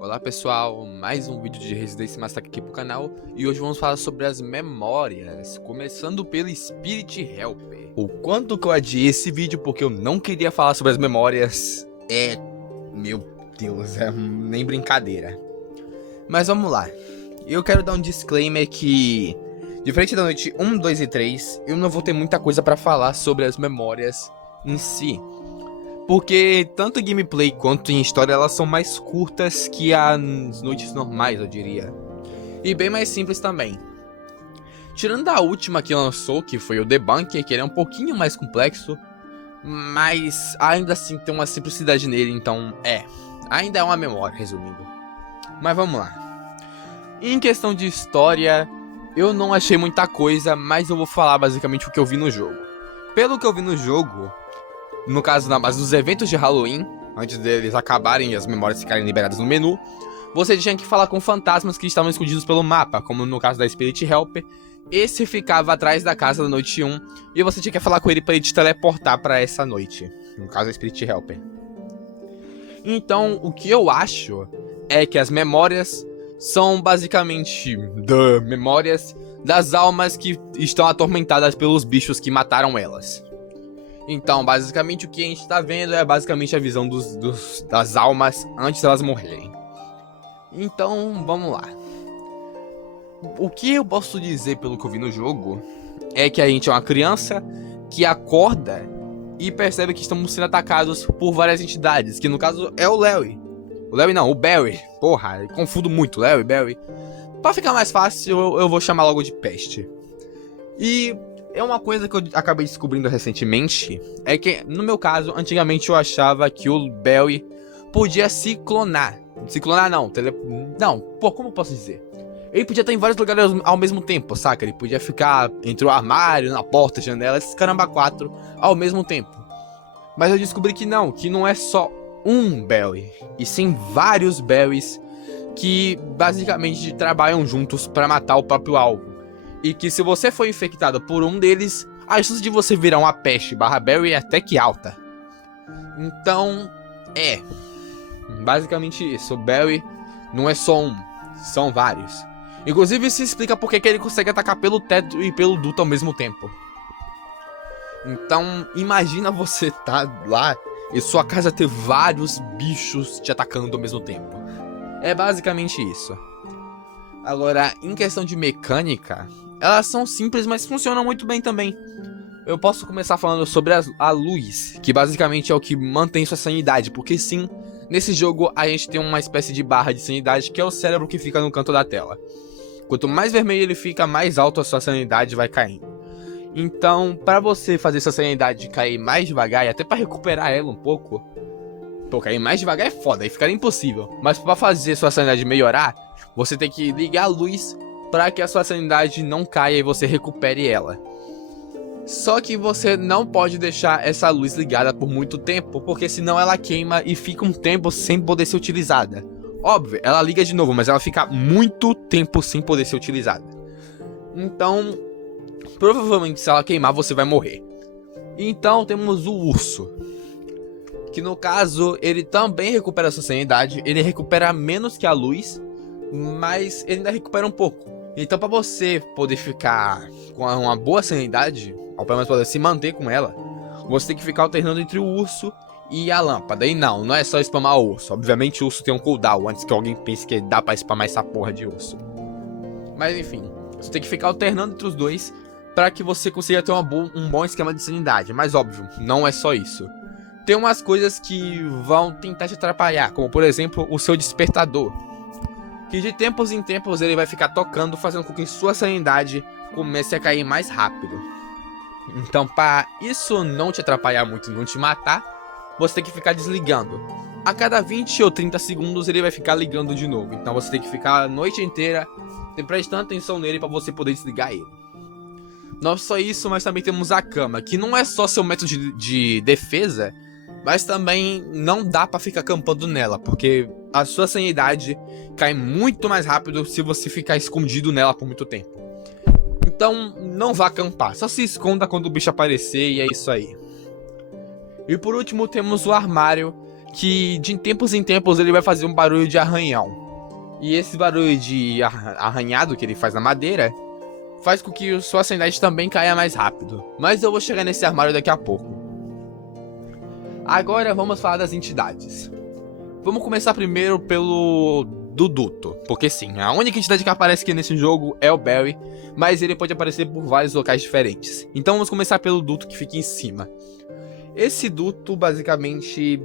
Olá pessoal, mais um vídeo de Residência Massacre aqui pro canal. E hoje vamos falar sobre as memórias, começando pelo Spirit Helper. O quanto que eu adiei esse vídeo porque eu não queria falar sobre as memórias meu Deus, é nem brincadeira. Mas vamos lá, eu quero dar um disclaimer que, diferente da noite 1, 2 e 3, eu não vou ter muita coisa pra falar sobre as memórias em si. Porque tanto em gameplay quanto em história elas são mais curtas que as noites normais, eu diria. E bem mais simples também. Tirando da última que lançou, que foi o Debunker, que ele é um pouquinho mais complexo, mas ainda assim tem uma simplicidade nele, então ainda é uma memória, resumindo. Mas vamos lá. Em questão de história, eu não achei muita coisa, mas eu vou falar basicamente o que eu vi no jogo. Pelo que eu vi no jogo, no caso na base dos eventos de Halloween, antes deles acabarem e as memórias ficarem liberadas no menu, você tinha que falar com fantasmas que estavam escondidos pelo mapa, como no caso da Spirit Helper. Esse ficava atrás da casa da noite 1 e você tinha que falar com ele para ele te teleportar para essa noite, no caso da Spirit Helper. Então, o que eu acho é que as memórias são basicamente memórias das almas que estão atormentadas pelos bichos que mataram elas. Então, basicamente, o que a gente tá vendo é basicamente a visão das almas antes delas morrerem. Então, vamos lá. O que eu posso dizer pelo que eu vi no jogo é que a gente é uma criança que acorda e percebe que estamos sendo atacados por várias entidades, que no caso é o Larry. O Larry não, o Barry. Porra, eu confundo muito Larry e Barry. Pra ficar mais fácil, eu vou chamar logo de peste. E é uma coisa que eu acabei descobrindo recentemente, é que, no meu caso, antigamente eu achava que o Barry podia se clonar. Se clonar não, como eu posso dizer? Ele podia estar em vários lugares ao mesmo tempo, saca? Ele podia ficar entre o armário, na porta, janela, esses caramba 4 ao mesmo tempo. Mas eu descobri que não é só um Barry, e sim vários Barrys que basicamente trabalham juntos para matar o próprio alvo. E que se você for infectado por um deles, a chance de você virar uma peste Barry é até que alta. Então, basicamente isso. O Barry não é só um, são vários. Inclusive isso explica porque que ele consegue atacar pelo teto e pelo duto ao mesmo tempo. Então, imagina você tá lá e sua casa ter vários bichos te atacando ao mesmo tempo. É basicamente isso. Agora, em questão de mecânica, elas são simples, mas funcionam muito bem também. Eu posso começar falando sobre a luz, que basicamente é o que mantém sua sanidade, porque sim, nesse jogo a gente tem uma espécie de barra de sanidade, que é o cérebro que fica no canto da tela. Quanto mais vermelho ele fica, mais alto a sua sanidade vai caindo. Então, para você fazer sua sanidade cair mais devagar, e até para recuperar ela um pouco, cair mais devagar é foda, aí ficaria impossível. Mas para fazer sua sanidade melhorar, você tem que ligar a luz para que a sua sanidade não caia e você recupere ela. Só que você não pode deixar essa luz ligada por muito tempo, porque senão ela queima e fica um tempo sem poder ser utilizada. Óbvio, ela liga de novo, mas ela fica muito tempo sem poder ser utilizada. Então, provavelmente se ela queimar você vai morrer. Então temos o urso, que no caso ele também recupera sua sanidade. Ele recupera menos que a luz, mas ele ainda recupera um pouco. Então pra você poder ficar com uma boa sanidade, ou pelo menos poder se manter com ela, você tem que ficar alternando entre o urso e a lâmpada. E não é só spamar o urso. Obviamente o urso tem um cooldown, antes que alguém pense que dá pra spamar essa porra de urso. Mas enfim, você tem que ficar alternando entre os dois para que você consiga ter um bom esquema de sanidade. Mas óbvio, não é só isso. Tem umas coisas que vão tentar te atrapalhar, como por exemplo o seu despertador, que de tempos em tempos ele vai ficar tocando, fazendo com que sua sanidade comece a cair mais rápido. Então, para isso não te atrapalhar muito e não te matar, você tem que ficar desligando. A cada 20 ou 30 segundos ele vai ficar ligando de novo. Então você tem que ficar a noite inteira prestando atenção nele para você poder desligar ele. Não só isso, mas também temos a cama, que não é só seu método de defesa, mas também não dá pra ficar acampando nela, porque a sua sanidade cai muito mais rápido se você ficar escondido nela por muito tempo. Então não vá acampar, só se esconda quando o bicho aparecer e é isso aí. E por último temos o armário, que de tempos em tempos ele vai fazer um barulho de arranhão. E esse barulho de arranhado que ele faz na madeira faz com que sua sanidade também caia mais rápido. Mas eu vou chegar nesse armário daqui a pouco. Agora vamos falar das entidades. Vamos começar primeiro pelo do Duto, porque sim, a única entidade que aparece aqui nesse jogo é o Barry, mas ele pode aparecer por vários locais diferentes. Então vamos começar pelo Duto que fica em cima. Esse Duto basicamente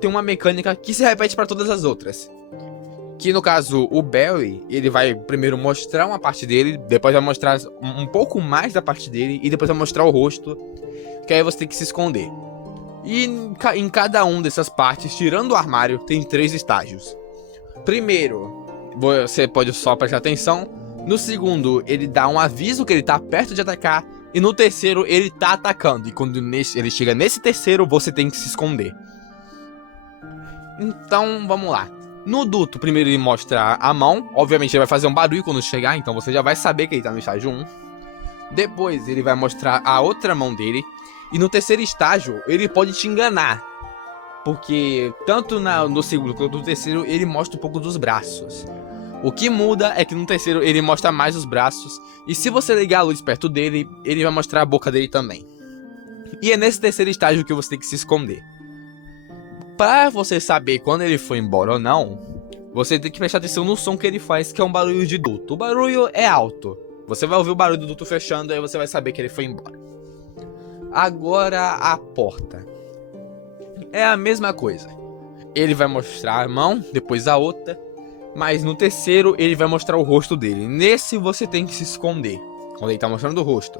tem uma mecânica que se repete para todas as outras. Que no caso, o Barry, ele vai primeiro mostrar uma parte dele, depois vai mostrar um pouco mais da parte dele, e depois vai mostrar o rosto, que aí você tem que se esconder. E em cada uma dessas partes, tirando o armário, tem 3 estágios. Primeiro, você pode só prestar atenção. No segundo, ele dá um aviso que ele tá perto de atacar. E no terceiro, ele tá atacando. E quando ele chega nesse terceiro, você tem que se esconder. Então, vamos lá. No Duto, primeiro ele mostra a mão. Obviamente ele vai fazer um barulho quando chegar, então você já vai saber que ele tá no estágio 1. Depois ele vai mostrar a outra mão dele. E no terceiro estágio, ele pode te enganar. Porque tanto no segundo quanto no terceiro, ele mostra um pouco dos braços. O que muda é que no terceiro ele mostra mais os braços. E se você ligar a luz perto dele, ele vai mostrar a boca dele também. E é nesse terceiro estágio que você tem que se esconder. Para você saber quando ele foi embora ou não, você tem que prestar atenção no som que ele faz, que é um barulho de duto. O barulho é alto. Você vai ouvir o barulho do duto fechando, aí você vai saber que ele foi embora. Agora a porta. É a mesma coisa. Ele vai mostrar a mão, depois a outra. Mas no terceiro ele vai mostrar o rosto dele. Nesse você tem que se esconder, quando ele tá mostrando o rosto.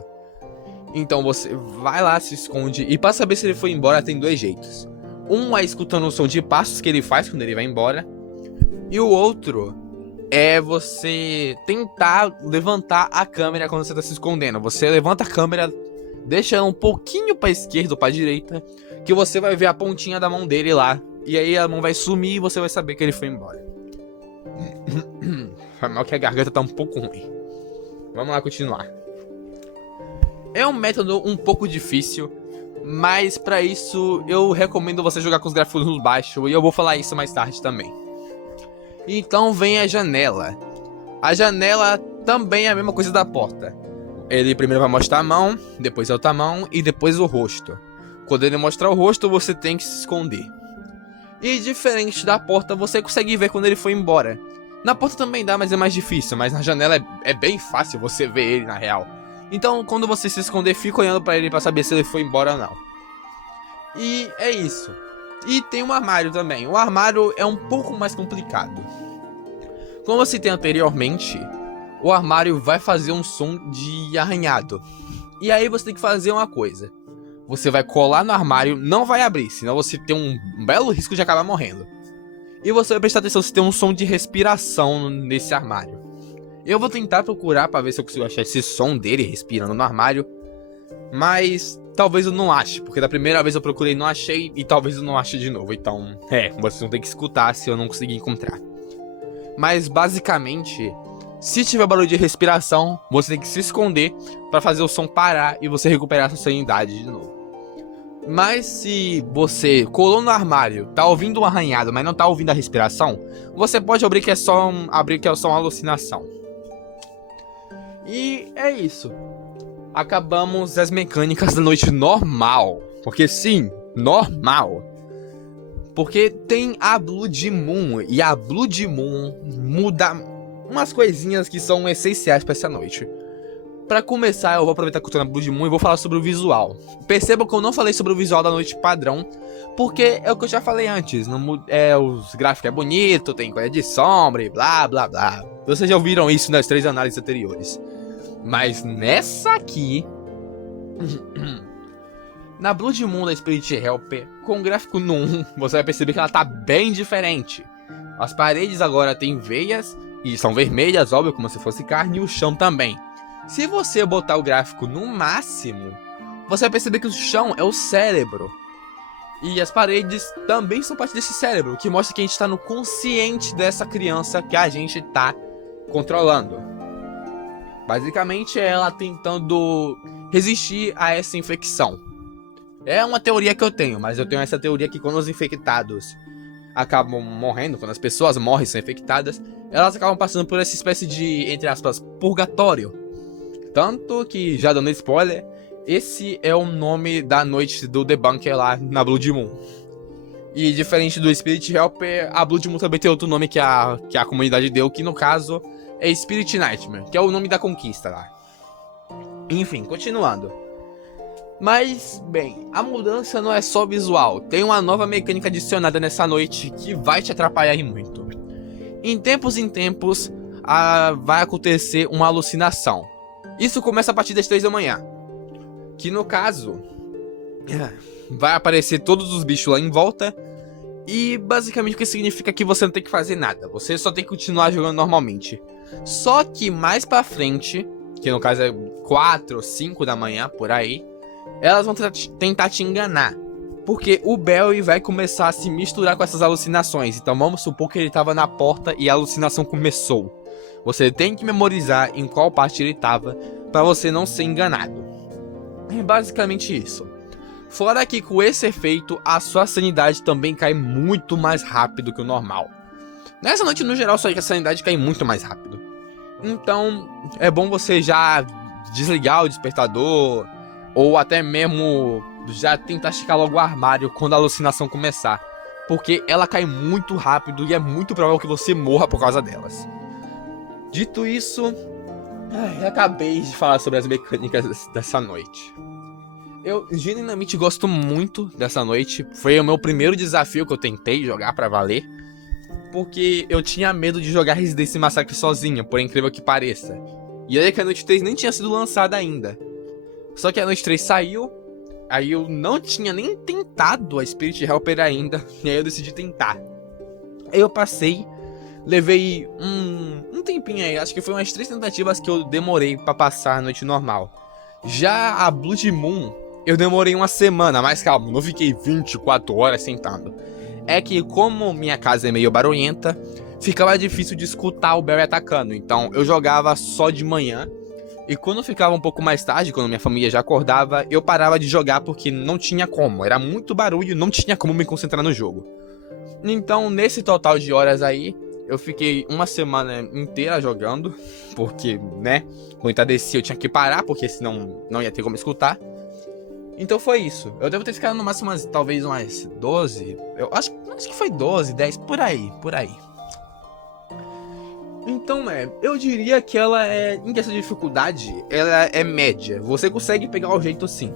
Então você vai lá, se esconde. E para saber se ele foi embora tem 2 jeitos. Um é escutando o som de passos que ele faz quando ele vai embora. E o outro é você tentar levantar a câmera quando você tá se escondendo. Você levanta a câmera, deixa ela um pouquinho pra esquerda ou pra direita, que você vai ver a pontinha da mão dele lá. E aí a mão vai sumir e você vai saber que ele foi embora. Foi mal que a garganta tá um pouco ruim. Vamos lá continuar. É um método um pouco difícil, mas pra isso eu recomendo você jogar com os gráficos baixos, e eu vou falar isso mais tarde também. Então vem a janela. A janela também é a mesma coisa da porta. Ele primeiro vai mostrar a mão, depois a outra mão e depois o rosto. Quando ele mostrar o rosto, você tem que se esconder. E diferente da porta, você consegue ver quando ele foi embora. Na porta também dá, mas é mais difícil. Mas na janela é bem fácil você ver ele na real. Então quando você se esconder, fica olhando pra ele pra saber se ele foi embora ou não. E é isso. E tem um armário também. O armário é um pouco mais complicado. Como eu citei anteriormente, o armário vai fazer um som de arranhado. E aí você tem que fazer uma coisa. Você vai colar no armário, não vai abrir, senão você tem um belo risco de acabar morrendo. E você vai prestar atenção se tem um som de respiração nesse armário. Eu vou tentar procurar para ver se eu consigo achar esse som dele respirando no armário. Mas talvez eu não ache, porque da primeira vez eu procurei e não achei, e talvez eu não ache de novo. Então, vocês vão ter que escutar se eu não conseguir encontrar. Mas basicamente, se tiver barulho de respiração, você tem que se esconder para fazer o som parar e você recuperar sua sanidade de novo. Mas se você colou no armário, tá ouvindo um arranhado, mas não tá ouvindo a respiração, você pode abrir que é só uma alucinação. E é isso. Acabamos as mecânicas da noite normal. Porque sim, normal. Porque tem a Blood Moon. E a Blood Moon muda umas coisinhas que são essenciais pra essa noite. Pra começar, eu vou aproveitar que eu tô na Blood Moon e vou falar sobre o visual. Perceba que eu não falei sobre o visual da noite padrão, porque é o que eu já falei antes. Os gráficos é bonito, tem coisa de sombra e blá blá blá. Vocês já ouviram isso nas 3 análises anteriores. Mas nessa aqui, na Blood Moon da Spirit Helper, com o gráfico no 1, você vai perceber que ela tá bem diferente. As paredes agora têm veias e são vermelhas, óbvio, como se fosse carne, e o chão também. Se você botar o gráfico no máximo, você vai perceber que o chão é o cérebro. E as paredes também são parte desse cérebro, o que mostra que a gente está no consciente dessa criança que a gente está controlando. Basicamente é ela tentando resistir a essa infecção. É uma teoria que eu tenho, mas eu tenho essa teoria que quando os infectados acabam morrendo, quando as pessoas morrem e são infectadas, elas acabam passando por essa espécie de, entre aspas, purgatório. Tanto que, já dando spoiler, esse é o nome da noite do Debunker lá na Blood Moon. E diferente do Spirit Helper, a Blood Moon também tem outro nome que a comunidade deu, que no caso é Spirit Nightmare, que é o nome da conquista lá. Enfim, continuando. Mas, bem, a mudança não é só visual, tem uma nova mecânica adicionada nessa noite que vai te atrapalhar e muito. Em tempos, vai acontecer uma alucinação. Isso começa a partir das 3 da manhã. Que no caso, vai aparecer todos os bichos lá em volta. E basicamente o que significa que você não tem que fazer nada. Você só tem que continuar jogando normalmente. Só que mais pra frente, que no caso é 4 ou 5 da manhã, por aí, elas vão tentar te enganar. Porque o Barry vai começar a se misturar com essas alucinações. Então vamos supor que ele estava na porta e a alucinação começou. Você tem que memorizar em qual parte ele estava para você não ser enganado. É basicamente isso. Fora que com esse efeito, a sua sanidade também cai muito mais rápido que o normal. Nessa noite, no geral, só que a sanidade cai muito mais rápido. Então, é bom você já desligar o despertador, ou até mesmo já tentar esticar logo o armário quando a alucinação começar. Porque ela cai muito rápido e é muito provável que você morra por causa delas. Dito isso, acabei de falar sobre as mecânicas dessa noite. Eu genuinamente gosto muito dessa noite. Foi o meu primeiro desafio que eu tentei jogar pra valer. Porque eu tinha medo de jogar Resident Evil Massacre sozinho, por incrível que pareça. E aí que a Noite 3 nem tinha sido lançada ainda. Só que a Noite 3 saiu, aí eu não tinha nem tentado a Spirit Helper ainda, e aí eu decidi tentar. Aí eu passei, levei um tempinho aí, acho que foi umas 3 tentativas que eu demorei pra passar a noite normal. Já a Blood Moon, eu demorei uma semana, mas calma, não fiquei 24 horas sentado. É que como minha casa é meio barulhenta, ficava difícil de escutar o Barry atacando, então eu jogava só de manhã. E quando ficava um pouco mais tarde, quando minha família já acordava, eu parava de jogar porque não tinha como, era muito barulho, não tinha como me concentrar no jogo. Então nesse total de horas aí, eu fiquei uma semana inteira jogando, porque, né, quando entardecia eu tinha que parar, porque senão não ia ter como escutar. Então foi isso. Eu devo ter ficado no máximo talvez umas 12. Eu acho que foi 12, 10, por aí. Então eu diria que ela é, em questão de dificuldade, ela é média. Você consegue pegar o jeito sim.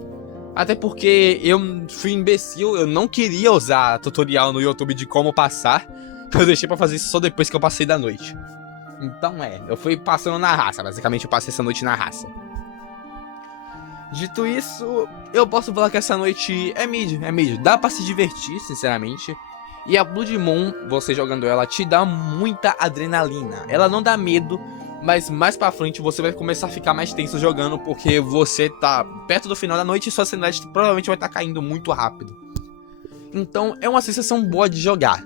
Até porque eu fui imbecil, eu não queria usar tutorial no YouTube de como passar. Eu deixei pra fazer isso só depois que eu passei da noite. Então eu fui passando na raça, basicamente eu passei essa noite na raça. Dito isso, eu posso falar que essa noite é mid, dá pra se divertir, sinceramente. E a Blood Moon, você jogando ela, te dá muita adrenalina. Ela não dá medo, mas mais pra frente você vai começar a ficar mais tenso jogando, porque você tá perto do final da noite e sua sanidade provavelmente vai estar caindo muito rápido. Então é uma sensação boa de jogar.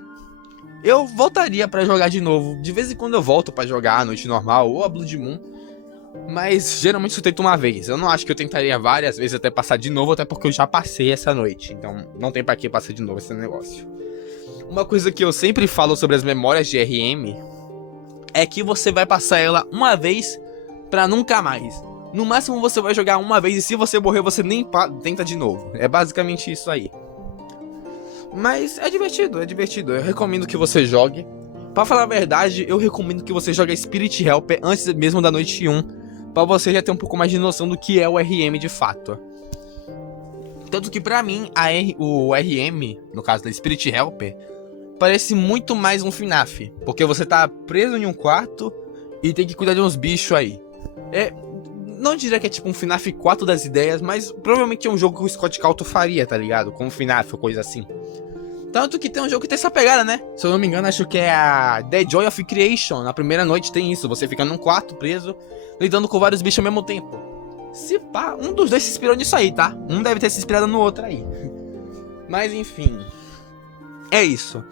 Eu voltaria pra jogar de novo, de vez em quando eu volto pra jogar a noite normal ou a Blood Moon. Mas geralmente eu tento uma vez. Eu não acho que eu tentaria várias vezes até passar de novo, até porque eu já passei essa noite. Então não tem pra que passar de novo esse negócio. Uma coisa que eu sempre falo sobre as memórias de RM é que você vai passar ela uma vez pra nunca mais. No máximo você vai jogar uma vez e se você morrer você nem tenta de novo. É basicamente isso aí. Mas é divertido. Eu recomendo que você jogue. Pra falar a verdade, eu recomendo que você jogue Spirit Helper antes mesmo da noite 1. Pra você já ter um pouco mais de noção do que é o RM de fato. Tanto que pra mim, o RM, no caso da Spirit Helper, parece muito mais um FNAF. Porque você tá preso em um quarto e tem que cuidar de uns bichos aí. Não diria que é tipo um FNAF 4 das ideias, mas provavelmente é um jogo que o Scott Cawthon faria, tá ligado? Com um FNAF ou coisa assim. Tanto que tem um jogo que tem essa pegada, né? Se eu não me engano, acho que é a The Joy of Creation. Na primeira noite tem isso, você fica num quarto preso, lidando com vários bichos ao mesmo tempo. Se pá, um dos dois se inspirou nisso aí, tá? Um deve ter se inspirado no outro aí. Mas enfim, é isso.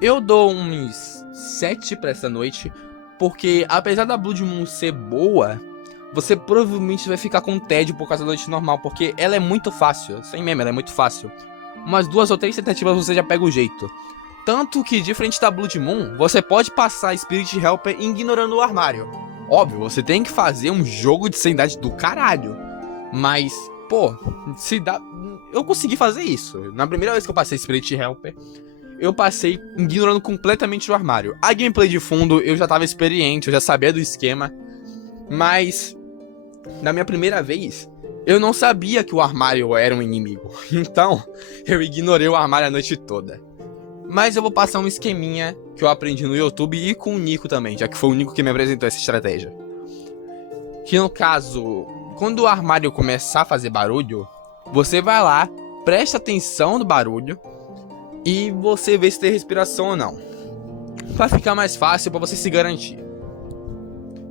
Eu dou uns 7 pra essa noite, porque apesar da Blood Moon ser boa, você provavelmente vai ficar com tédio por causa da noite normal, porque ela é muito fácil, sem meme, ela é muito fácil. Umas 2 ou 3 tentativas você já pega o jeito. Tanto que, diferente da Blood Moon, você pode passar Spirit Helper ignorando o armário. Óbvio, você tem que fazer um jogo de sanidade do caralho. Mas, pô, se dá... eu consegui fazer isso. Na primeira vez que eu passei Spirit Helper, eu passei ignorando completamente o armário. A gameplay de fundo, eu já tava experiente, eu já sabia do esquema. Mas, na minha primeira vez, eu não sabia que o armário era um inimigo. Então, eu ignorei o armário a noite toda. Mas eu vou passar um esqueminha que eu aprendi no YouTube e com o Nico também, já que foi o Nico que me apresentou essa estratégia. Que no caso, quando o armário começar a fazer barulho, você vai lá, presta atenção no barulho e você vê se tem respiração ou não. Vai ficar mais fácil pra você se garantir.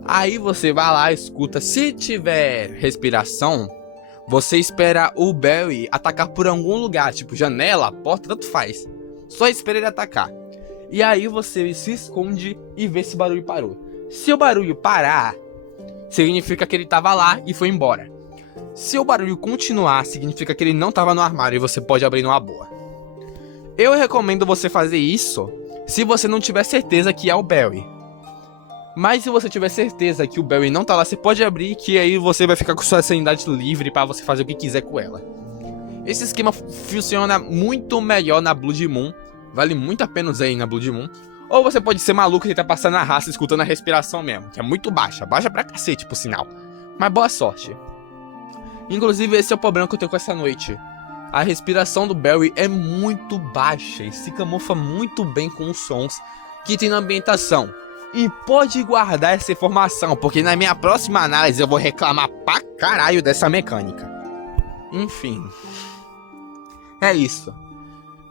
Aí você vai lá, escuta, se tiver respiração, você espera o Barry atacar por algum lugar, tipo janela, porta, tanto faz. Só espera ele atacar. E aí você se esconde e vê se o barulho parou. Se o barulho parar, significa que ele tava lá e foi embora. Se o barulho continuar, significa que ele não tava no armário e você pode abrir numa boa. Eu recomendo você fazer isso se você não tiver certeza que é o Barry. Mas se você tiver certeza que o Barry não tá lá, você pode abrir, que aí você vai ficar com sua sanidade livre pra você fazer o que quiser com ela. Esse esquema funciona muito melhor na Blood Moon. Vale muito a pena usar aí na Blood Moon. Ou você pode ser maluco e tentar passar na raça escutando a respiração mesmo, que é muito baixa. Baixa pra cacete, por sinal. Mas boa sorte. Inclusive, esse é o problema que eu tenho com essa noite. A respiração do Barry é muito baixa e se camufla muito bem com os sons que tem na ambientação. E pode guardar essa informação, porque na minha próxima análise eu vou reclamar pra caralho dessa mecânica. Enfim. É isso.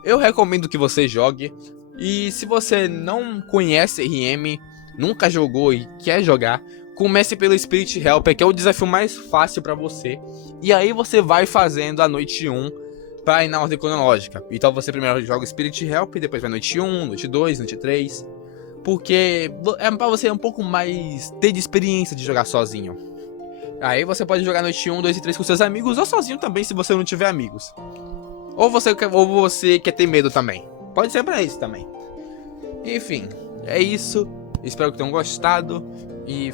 Eu recomendo que você jogue. E se você não conhece RM, nunca jogou e quer jogar, comece pelo Spirit Helper, que é o desafio mais fácil pra você. E aí você vai fazendo a noite 1 pra ir na ordem cronológica. Então você primeiro joga o Spirit Helper, depois vai noite 1, noite 2, noite 3. Porque é pra você um pouco mais ter de experiência de jogar sozinho. Aí você pode jogar noite 1, 2 e 3 com seus amigos, ou sozinho também se você não tiver amigos. Ou você quer ter medo também. Pode ser pra isso também. Enfim, é isso. Espero que tenham gostado. E